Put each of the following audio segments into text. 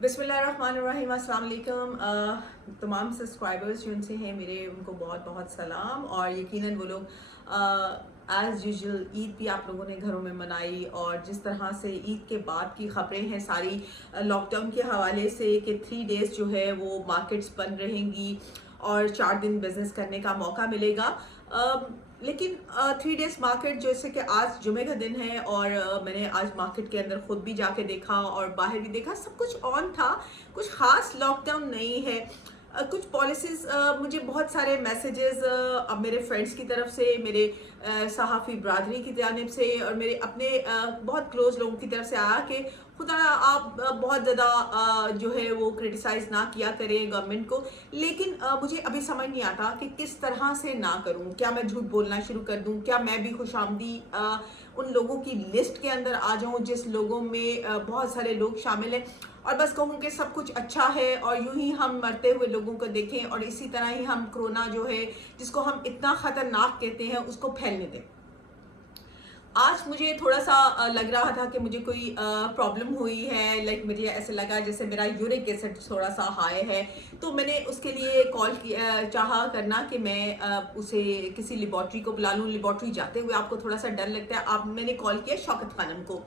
बिस्मिल्लाहिर्रहमानिर्रहीम, अस्सलाम वालेकुम। तमाम सब्सक्राइबर्स जो उनसे हैं मेरे, उनको बहुत बहुत सलाम। और यकीनन वो लोग एज़ यूजुअल ईद भी आप लोगों ने घरों में मनाई, और जिस तरह से ईद के बाद की ख़बरें हैं सारी लॉकडाउन के हवाले से कि 3 डेज़ जो है वो मार्केट्स बंद रहेंगी और 4 दिन बिज़नेस करने का मौका मिलेगा। लेकिन 3 डेज़ मार्केट, जैसे कि आज जुमे का दिन है और मैंने आज मार्केट के अंदर ख़ुद भी जाके देखा और बाहर भी देखा, सब कुछ ऑन था, कुछ ख़ास लॉकडाउन नहीं है। कुछ पॉलिसीज़, मुझे बहुत सारे मैसेजेस अब मेरे फ्रेंड्स की तरफ से, मेरे सहाफ़ी बरादरी की जानिब से और मेरे अपने बहुत क्लोज़ लोगों की तरफ से आया कि खुदा आप बहुत ज़्यादा जो है वो क्रिटिसाइज़ ना किया करें गवर्नमेंट को। लेकिन मुझे अभी समझ नहीं आता कि किस तरह से ना करूं। क्या मैं झूठ बोलना शुरू कर दूं? क्या मैं भी खुशामदी उन लोगों की लिस्ट के अंदर आ जाऊं जिस लोगों में बहुत सारे लोग शामिल हैं, और बस कहूं कि सब कुछ अच्छा है और यूं ही हम मरते हुए लोगों को देखें और इसी तरह ही हम कोरोना जो है, जिसको हम इतना ख़तरनाक कहते हैं, उसको फैलने दें। आज मुझे थोड़ा सा लग रहा था कि मुझे कोई प्रॉब्लम हुई है, लाइक मुझे ऐसे लगा जैसे मेरा यूरिक एसिड थोड़ा सा हाई है। तो मैंने उसके लिए कॉल किया, चाहा करना कि मैं उसे किसी लेबॉर्ट्री को बुला लूँ। लेबॉर्ट्री जाते हुए आपको थोड़ा सा डर लगता है। मैंने कॉल किया शौकत खानम को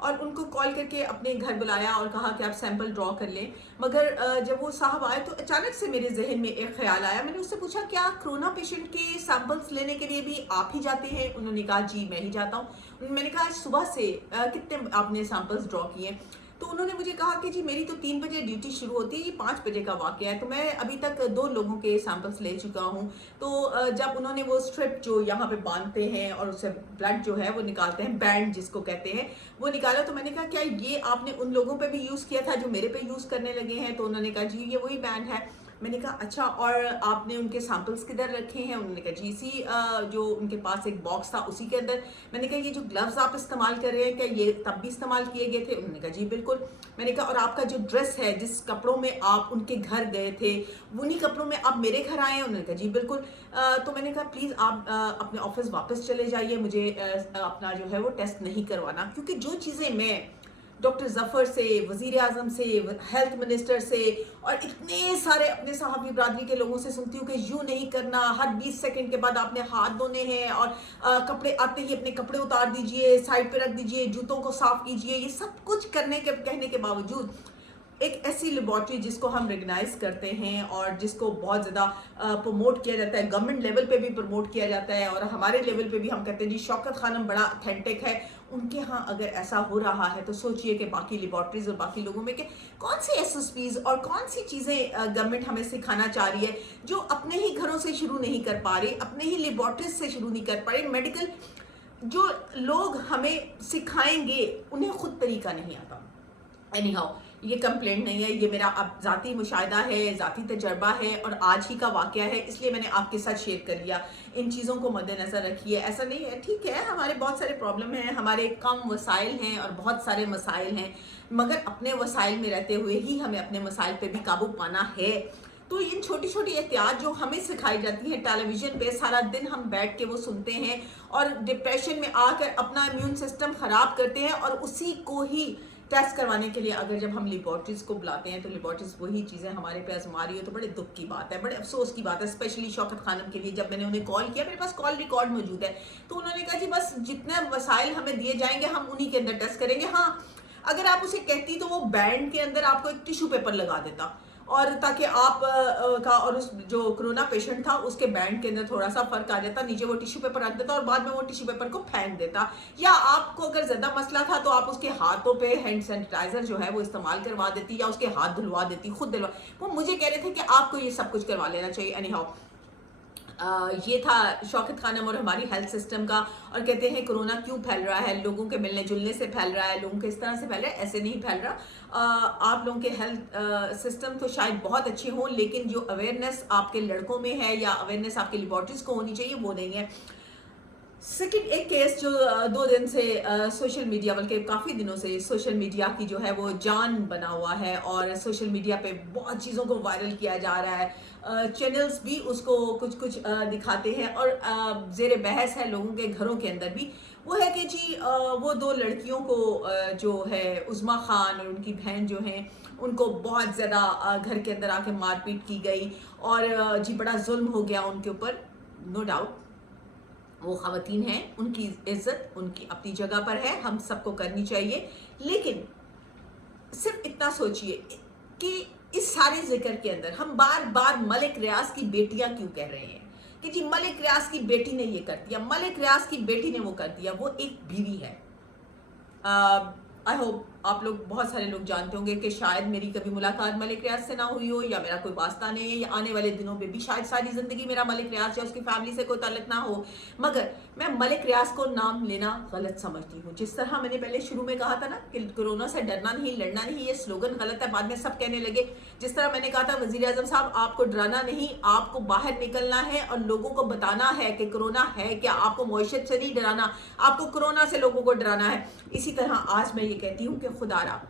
और उनको कॉल करके अपने घर बुलाया और कहा कि आप सैंपल ड्रॉ कर लें। मगर जब वो साहब आए तो अचानक से मेरे जहन में एक ख्याल आया। मैंने उससे पूछा, क्या कोरोना पेशेंट के सैंपल्स लेने के लिए भी आप ही जाते हैं? उन्होंने कहा जी मैं ही जाता हूँ। मैंने कहा आज सुबह से कितने आपने सैंपल्स ड्रॉ किए? तो उन्होंने मुझे कहा कि जी मेरी तो 3 बजे ड्यूटी शुरू होती है, ये 5 बजे का वाक़या है, तो मैं अभी तक 2 लोगों के सैंपल्स ले चुका हूँ। तो जब उन्होंने वो स्ट्रिप जो यहाँ पे बांधते हैं और उससे ब्लड जो है वो निकालते हैं, बैंड जिसको कहते हैं, वो निकाला। तो मैंने कहा क्या ये आपने उन लोगों पे भी यूज़ किया था जो मेरे पे यूज़ करने लगे हैं? तो उन्होंने कहा जी ये वही बैंड है। मैंने कहा अच्छा, और आपने उनके सैंपल्स किधर रखे हैं? उन्होंने कहा जी इसी जो उनके पास एक बॉक्स था उसी के अंदर। मैंने कहा ये जो ग्लव्स आप इस्तेमाल कर रहे हैं, क्या ये तब भी इस्तेमाल किए गए थे? उन्होंने कहा जी बिल्कुल। मैंने कहा और आपका जो ड्रेस है, जिस कपड़ों में आप उनके घर गए थे, उन्हीं कपड़ों में आप मेरे घर आए हैं? उन्होंने कहा जी बिल्कुल। तो मैंने कहा प्लीज़ आप अपने ऑफिस वापस चले जाइए, मुझे अपना जो है वो टेस्ट नहीं करवाना, क्योंकि जो चीज़ें मैं डॉक्टर जफ़र से, वज़ीर आज़म से, हेल्थ मिनिस्टर से और इतने सारे अपने सहाफ़ी बरादरी के लोगों से सुनती हूँ कि यूँ नहीं करना, हर 20 सेकंड के बाद आपने हाथ धोने हैं और कपड़े आते ही अपने कपड़े उतार दीजिए, साइड पे रख दीजिए, जूतों को साफ़ कीजिए, ये सब कुछ करने के कहने के बावजूद एक ऐसी लेबॉर्ट्री जिसको हम रिकग्नाइज करते हैं और जिसको बहुत ज़्यादा प्रमोट किया जाता है, गवर्नमेंट लेवल पे भी प्रमोट किया जाता है और हमारे लेवल पे भी हम कहते हैं जी शौकत खानम बड़ा अथेंटिक है, उनके यहाँ अगर ऐसा हो रहा है तो सोचिए कि बाकी लेबॉर्ट्रीज और बाकी लोगों में कि कौन सी एसओपीज और कौन सी चीज़ें गवर्नमेंट हमें सिखाना चाह रही है जो अपने ही घरों से शुरू नहीं कर पा रही, अपने ही लेबॉर्ट्रीज से शुरू नहीं कर पा रही। मेडिकल जो लोग हमें सिखाएंगे उन्हें खुद तरीका नहीं आता। एनी हाउ, ये कंप्लेंट नहीं है, ये मेरा अब ज़ाती मुशाहिदा है, ज़ाती तजर्बा है और आज ही का वाक़या है, इसलिए मैंने आपके साथ शेयर कर लिया। इन चीज़ों को मद्देनज़र रखिए। ऐसा नहीं है, ठीक है हमारे बहुत सारे प्रॉब्लम हैं, हमारे कम वसाइल हैं और बहुत सारे मसाइल हैं, मगर अपने वसाइल में रहते हुए ही हमें अपने मसाइल पे भी काबू पाना है। तो इन छोटी छोटी एहतियात जो हमें सिखाई जाती है टेलीविज़न पे, सारा दिन हम बैठ के वो सुनते हैं और डिप्रेशन में आकर अपना इम्यून सिस्टम ख़राब करते हैं, और उसी को ही टेस्ट करवाने के लिए अगर जब हम लेबॉर्ट्रीज को बुलाते हैं तो लेबॉर्ट्रीज वही चीज़ें हमारे पे आजमा रही हो, तो बड़े दुख की बात है, बड़े अफसोस की बात है। स्पेशली शौकत खानम के लिए जब मैंने उन्हें कॉल किया, मेरे पास कॉल रिकॉर्ड मौजूद है, तो उन्होंने कहा जी बस जितने वसाइल हमें दिए जाएंगे हम उन्हीं के अंदर टेस्ट करेंगे। हाँ, अगर आप उसे कहती तो वो बैंड के अंदर आपको एक टिश्यू पेपर लगा देता, और ताकि आप का और उस जो कोरोना पेशेंट था उसके बैंड के अंदर थोड़ा सा फर्क आ जाता, नीचे वो टिश्यू पेपर रख देता और बाद में वो टिश्यू पेपर को फेंक देता। या आपको अगर ज़्यादा मसला था तो आप उसके हाथों पे हैंड सैनिटाइजर जो है वो इस्तेमाल करवा देती या उसके हाथ धुलवा देती, खुद धुलवा। वो मुझे कह रहे थे कि आपको ये सब कुछ करवा लेना चाहिए। एनी हाउ, ये था शौकत खानम और हमारी हेल्थ सिस्टम का। और कहते हैं कोरोना क्यों फैल रहा है, लोगों के मिलने जुलने से फैल रहा है, लोगों के इस तरह से फैल रहा है, ऐसे नहीं फैल रहा। आप लोगों के हेल्थ सिस्टम तो शायद बहुत अच्छे हों, लेकिन जो अवेयरनेस आपके लड़कों में है या अवेयरनेस आपके लेबॉर्ट्रीज को होनी चाहिए वो नहीं है। सेकंड एक केस जो 2 दिन से सोशल मीडिया, बल्कि काफ़ी दिनों से सोशल मीडिया की जो है वो जान बना हुआ है और सोशल मीडिया पे बहुत चीज़ों को वायरल किया जा रहा है। चैनल्स भी उसको कुछ कुछ दिखाते हैं और ज़ेर बहस है लोगों के घरों के अंदर भी। वो है कि जी वो दो लड़कियों को जो है उज़मा खान और उनकी बहन जो हैं उनको बहुत ज़्यादा घर के अंदर आके मारपीट की गई और जी बड़ा जुल्म हो गया उनके ऊपर। नो डाउट वो ख़वातीन हैं, उनकी इज़्ज़त उनकी अपनी जगह पर है, हम सबको करनी चाहिए। लेकिन सिर्फ इतना सोचिए कि इस सारे जिक्र के अंदर हम बार बार मलिक रियाज की बेटियां क्यों कह रहे हैं कि जी मलिक रियाज की बेटी ने ये कर दिया, मलिक रियाज की बेटी ने वो कर दिया। वो एक बीवी है। आई होप आप लोग बहुत सारे लोग जानते होंगे कि शायद मेरी कभी मुलाकात मलिक रियाज से ना हुई हो या मेरा कोई वास्ता नहीं है या आने वाले दिनों में भी शायद सारी ज़िंदगी मेरा मलिक रियाज या उसकी फैमिली से कोई ताल्लुक ना हो, मगर मैं मलिक रियाज को नाम लेना गलत समझती हूँ। जिस तरह मैंने पहले शुरू में कहा था ना कि कोरोना से डरना नहीं लड़ना नहीं, ये स्लोगन गलत है, बाद में सब कहने लगे। जिस तरह मैंने कहा था वज़ीर आज़म साहब आपको डराना नहीं, आपको बाहर निकलना है और लोगों को बताना है कि कोरोना है क्या, आपको मईशत से नहीं डराना, आपको कोरोना से लोगों को डराना है। इसी तरह आज मैं ये कहती हूँ कि खुदारा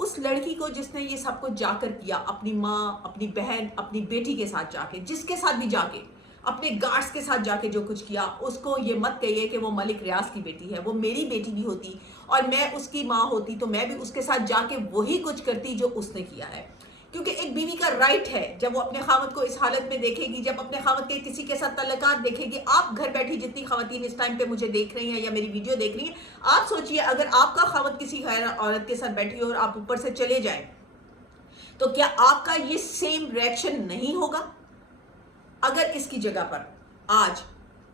उस लड़की को जिसने ये सब कुछ जाकर किया, अपनी माँ, अपनी बहन, अपनी बेटी के साथ जाके, जिसके साथ भी जाके, अपने गार्ड्स के साथ जाके जो कुछ किया, उसको ये मत कहिए कि वो मलिक रियाज की बेटी है। वो मेरी बेटी भी होती और मैं उसकी माँ होती तो मैं भी उसके साथ जाके वही कुछ करती जो उसने किया है। क्योंकि एक बीवी का राइट है जब वो अपने खामद को इस हालत में देखेगी, जब अपने खामद के किसी के साथ तल्लुकात देखेगी। आप घर बैठी जितनी खवातीन इस टाइम पे मुझे देख रही हैं या मेरी वीडियो देख रही हैं, आप सोचिए अगर आपका खामद किसी गैर औरत के साथ बैठी हो और आप ऊपर से चले जाएं तो क्या आपका ये सेम रिएक्शन नहीं होगा? अगर इसकी जगह पर आज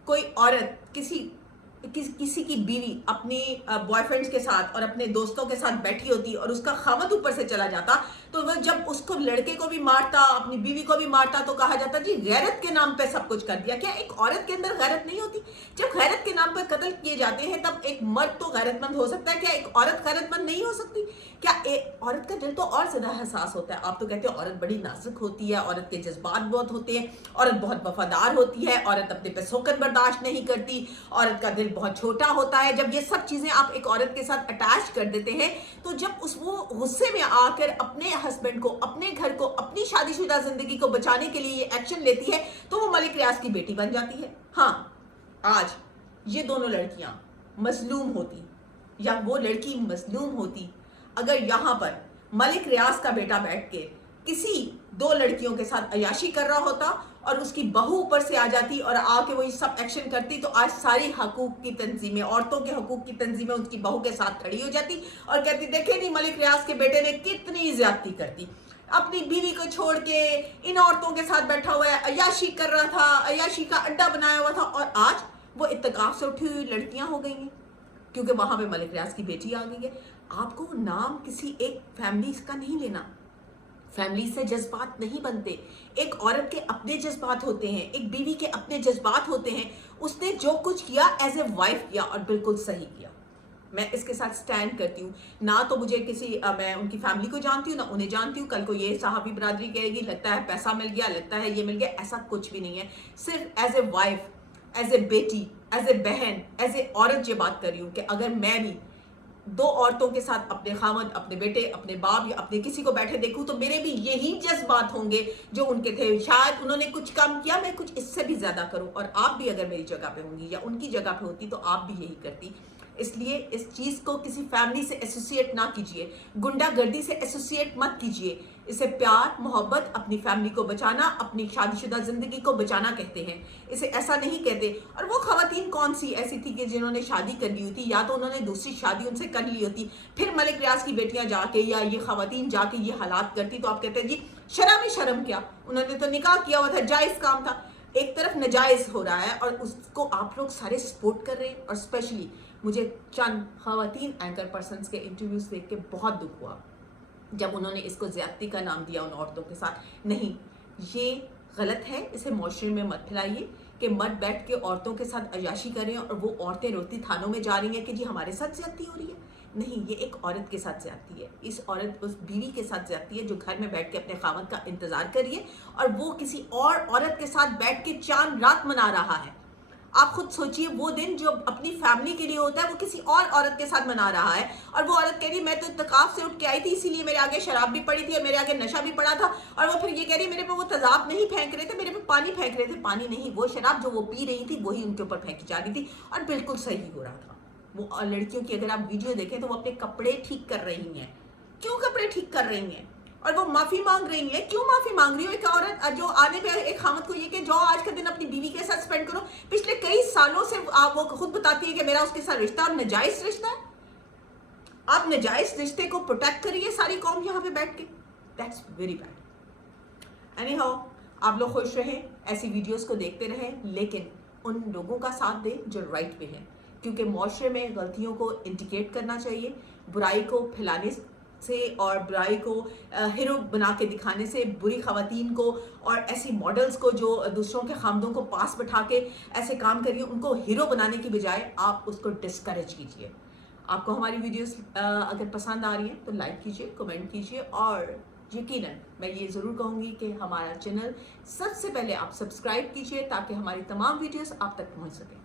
कोई औरत किसी की बीवी अपने बॉयफ्रेंड्स के साथ और अपने दोस्तों के साथ बैठी होती और उसका खामद ऊपर से चला जाता तो वह जब उसको लड़के को भी मारता, अपनी बीवी को भी मारता तो कहा जाता जी गैरत के नाम पे सब कुछ कर दिया। क्या एक औरत के अंदर गैरत नहीं होती? जब गैरत के नाम पर कत्ल किए जाते हैं तब एक मर्द तो गैरतमंद हो सकता है, क्या एक औरत गैरतमंद नहीं हो सकती? क्या एक औरत का दिल तो और ज्यादा हसास होता है। आप तो कहते हो औरत बड़ी नाजुक होती है, औरत के जज्बात बहुत होते हैं, औरत बहुत वफादार होती है, औरत अपने पे शौकत बर्दाश्त नहीं करती, औरत का दिल बहुत छोटा होता है। जब ये सब चीजें आप एक औरत के साथ अटैच कर देते हैं तो जब वो गुस्से में आकर अपने हस्बैंड को, अपने घर को, अपनी शादीशुदा जिंदगी को बचाने के लिए ये एक्शन लेती है तो वो मलिक रियाज की बेटी बन जाती है। हाँ, आज ये दोनों लड़कियां मजलूम होती या वो लड़की मजलूम होती अगर यहां पर मलिक रियाज का बेटा बैठ के किसी दो लड़कियों के साथ अयाशी कर रहा होता और उसकी बहू ऊपर से आ जाती और आके वो ये सब एक्शन करती तो आज सारी हकूक की तंजीमें, औरतों के हकूक की तंजीमें उसकी बहू के साथ खड़ी हो जाती और कहती देखे नहीं मलिक रियाज के बेटे ने कितनी ज्यादती करती, अपनी बीवी को छोड़ के इन औरतों के साथ बैठा हुआ है, अयाशी कर रहा था, अयाशी का अड्डा बनाया हुआ था और आज वो इत्तेकाफ से उठी हुई लड़कियां हो गई हैं क्योंकि वहां पे मलिक रियाज की बेटी आ गई है। आपको नाम किसी एक फैमिली का नहीं लेना, फैमिली से जज्बात नहीं बनते। एक औरत के अपने जज्बात होते हैं, एक बीवी के अपने जज्बात होते हैं। उसने जो कुछ किया एज ए वाइफ किया और बिल्कुल सही किया। मैं इसके साथ स्टैंड करती हूँ। ना तो मुझे मैं उनकी फैमिली को जानती हूँ ना उन्हें जानती हूँ। कल को ये साहबी बरादरी कहेगी लगता है पैसा मिल गया, लगता है ये मिल गया, ऐसा कुछ भी नहीं है। सिर्फ as a wife, as a बेटी, एज ए बहन, एज ए औरत ये बात कर रही हूँ कि अगर मैं भी दो औरतों के साथ अपने खामद, अपने बेटे, अपने बाप या अपने किसी को बैठे देखूं तो मेरे भी यही जज्बात होंगे जो उनके थे। शायद उन्होंने कुछ काम किया, मैं कुछ इससे भी ज्यादा करूं और आप भी अगर मेरी जगह पे होंगी या उनकी जगह पे होती तो आप भी यही करती। इसलिए इस चीज को किसी फैमिली से एसोसिएट ना कीजिए, गुंडागर्दी से एसोसिएट मत कीजिए। इसे प्यार, मोहब्बत, अपनी फैमिली को बचाना, अपनी शादीशुदा जिंदगी को बचाना कहते हैं, इसे ऐसा नहीं कहते। और वो खवातीन कौन सी ऐसी थी कि जिन्होंने शादी कर ली होती, या तो उन्होंने दूसरी शादी उनसे कर ली होती, फिर मलिक रियाज की बेटियां जाके या ये खवातीन जाके ये हालात करती तो आप कहते हैं जी शर्म ही शर्म क्या, उन्होंने तो निकाह किया हुआ था, जायज काम था। एक तरफ नजायज हो रहा है और उसको आप लोग सारे सपोर्ट कर रहे हैं। और स्पेशली मुझे चंद खवातीन एंकर पर्सन्स के इंटरव्यूज देख के बहुत दुख हुआ जब उन्होंने इसको ज्यादती का नाम दिया उन औरतों के साथ। नहीं, ये गलत है, इसे मुआशरे में मत फैलाइए कि मत बैठ के औरतों के साथ अयाशी करें और वो औरतें रोती थानों में जा रही हैं कि जी हमारे साथ ज्यादती हो रही है। नहीं, ये एक औरत के साथ ज्यादती है। इस औरत उस बीवी के साथ ज्यादती है जो घर में बैठ के अपने खामद का इंतजार कर रही है और वो किसी और औरत के साथ बैठ के चांद रात मना रहा है। आप खुद सोचिए, वो दिन जो अपनी फैमिली के लिए होता है वो किसी और औरत के साथ मना रहा है और वो औरत कह रही मैं तो इत्तेकाफ से उठ के आई थी इसीलिए मेरे आगे शराब भी पड़ी थी और मेरे आगे नशा भी पड़ा था। और वो फिर ये कह रही मेरे पे वो तेजाब नहीं फेंक रहे थे, मेरे पे पानी फेंक रहे थे। पानी नहीं, वो शराब जो वो पी रही थी वही उनके ऊपर फेंकी जा रही थी और बिल्कुल सही हो रहा था। वो लड़कियों की अगर आप वीडियो देखें तो वो अपने कपड़े ठीक कर रही हैं। क्यों कपड़े ठीक कर रही हैं? और वो माफी मांग रही है। क्यों माफी मांग रही हो? एक औरत जो आने पे एक खामद को ये कि जाओ आज का दिन अपनी बीवी के साथ स्पेंड करो, पिछले कई सालों से वो खुद बताती है कि मेरा उसके साथ रिश्ता और नाजायज रिश्ता है। आप नाजायज रिश्ते को प्रोटेक्ट करिए सारी कौम यहाँ पे बैठ के। That's very bad. Any how, आप लोग खुश रहें, ऐसी वीडियोस को देखते रहें, लेकिन उन लोगों का साथ दें जो राइट पे हैं, क्योंकि मुआशरे में गलतियों को इंडिकेट करना चाहिए। बुराई को फैलाने से और बुराई को हीरो बना के दिखाने से, बुरी खवातीन को और ऐसी मॉडल्स को जो दूसरों के खामदों को पास बैठा के ऐसे काम करिए, उनको हीरो बनाने की बजाय आप उसको डिस्करेज कीजिए। आपको हमारी वीडियोस अगर पसंद आ रही हैं तो लाइक कीजिए, कमेंट कीजिए, और यकीनन मैं ये ज़रूर कहूँगी कि हमारा चैनल सबसे पहले आप सब्सक्राइब कीजिए ताकि हमारी तमाम वीडियोस आप तक पहुँच सकें।